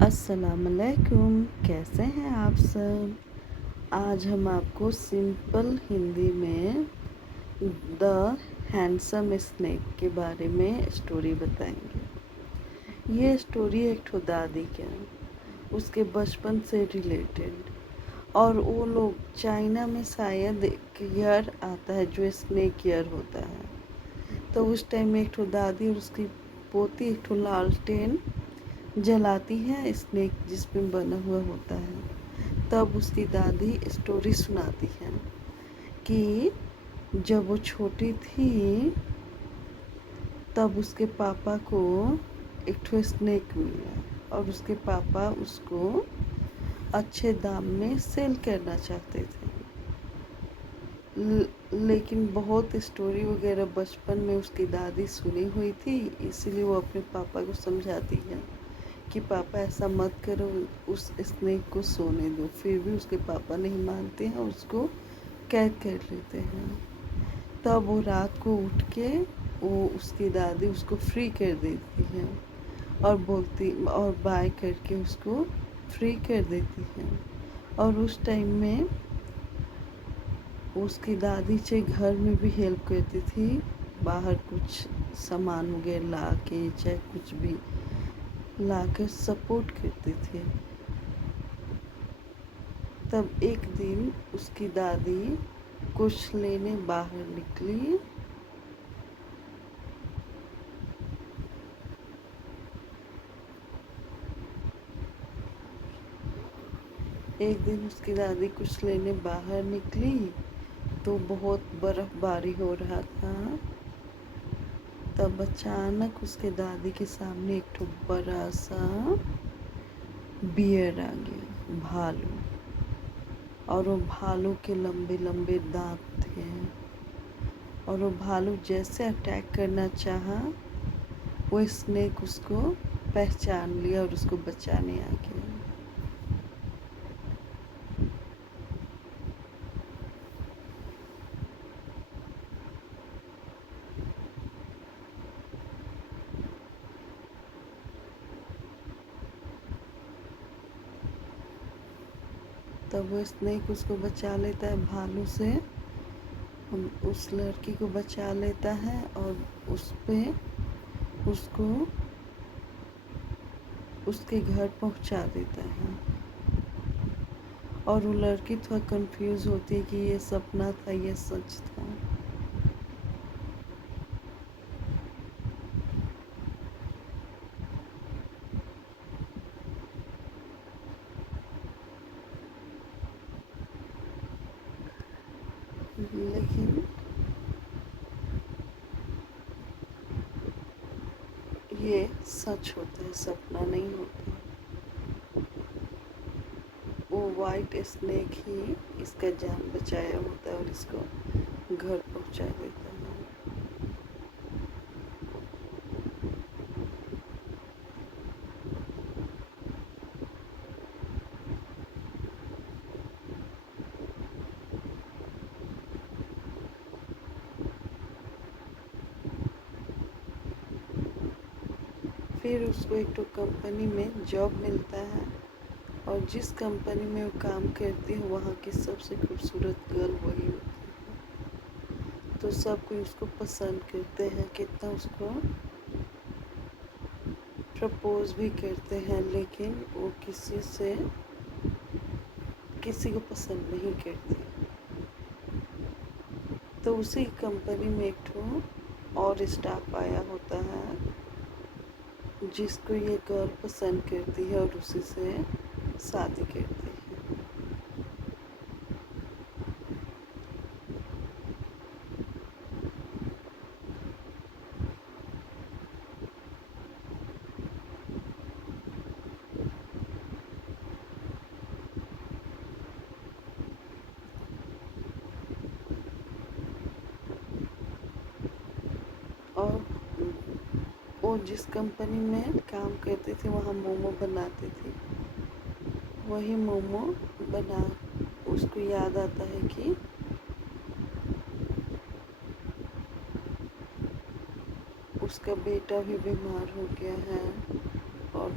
السلام علیکم، کیسے ہیں آپ سب؟ آج ہم آپ کو سمپل ہندی میں دا ہینڈسم اسنیک کے بارے میں اسٹوری بتائیں گے۔ یہ اسٹوری ایک دادی کا اس کے بچپن سے ریلیٹڈ، اور وہ لوگ چائنا میں شاید ایک ایئر آتا ہے جو اسنیک ایئر ہوتا ہے، تو اس ٹائم میں ایک دادی اور اس کی پوتی ایک لالٹین جلاتی ہے اسنیک جس میں بنا ہوا ہوتا ہے۔ تب اس کی دادی اسٹوری سناتی ہے کہ جب وہ چھوٹی تھی تب اس کے پاپا کو ایک اسنیک ملا، اور اس کے پاپا اس کو اچھے دام میں سیل کرنا چاہتے تھے، لیکن بہت اسٹوری وغیرہ بچپن میں اس کی دادی سنی ہوئی تھی، اسی لیے وہ اپنے پاپا کو سمجھاتی ہے کہ پاپا ایسا مت کرو، اس اسنیک کو سونے دو۔ پھر بھی اس کے پاپا نہیں مانتے ہیں، اس کو قید کر لیتے ہیں۔ تب وہ رات کو اٹھ کے اس کی دادی اس کو فری کر دیتی ہے، اور بائے کر کے اس کو فری کر دیتی ہے۔ اور اس ٹائم میں اس کی دادی چاہے گھر میں بھی ہیلپ کرتی تھی، باہر کچھ سامان وغیرہ لا کے چاہے کچھ بھی لا کر سپورٹ کرتی تھی۔ تب ایک دن اس کی دادی کچھ لینے باہر نکلی، تو بہت برف باری ہو رہا تھا۔ تب اچانک اس کے دادی کے سامنے ایک بڑا سا بیئر آ گیا، بھالو، اور وہ بھالو کے لمبے لمبے دانت تھے، اور وہ بھالو جیسے اٹیک کرنا چاہا وہ اسنیک اس کو پہچان لیا اور اس کو بچانے آ گیا۔ تب وہ اسنیک اس کو بچا لیتا ہے بھالو سے، اس لڑکی کو بچا لیتا ہے، اور اس کو اس کے گھر پہنچا دیتا ہے۔ اور وہ لڑکی تھوڑا کنفیوز ہوتی ہے کہ یہ سپنا تھا یہ سچ تھا۔ لیکن یہ سچ ہوتا ہے، سپنا نہیں ہوتا۔ وہ وائٹ اسنیک ہی اس کا جان بچایا ہوتا ہے اور اس کو گھر پہنچا دیتا ہے۔ پھر اس کو ایک کمپنی میں جاب ملتا ہے، اور جس کمپنی میں وہ کام کرتی ہے وہاں کی سب سے خوبصورت گرل وہی ہوتی ہے، تو سب کوئی اس کو پسند کرتے ہیں، کتنا اس کو پرپوز بھی کرتے ہیں، لیکن وہ کسی کو پسند نہیں کرتی۔ تو اسی کمپنی میں ایک اور اسٹاف آیا ہوتا ہے جس کو یہ گرل پسند کرتی ہے اور اسی سے شادی کرتی ہے۔ اور وہ جس کمپنی میں کام کرتی تھی وہاں مومو بناتی تھی، وہی مومو اس کو یاد آتا ہے کہ اس کا بیٹا بھی بیمار ہو گیا ہے، اور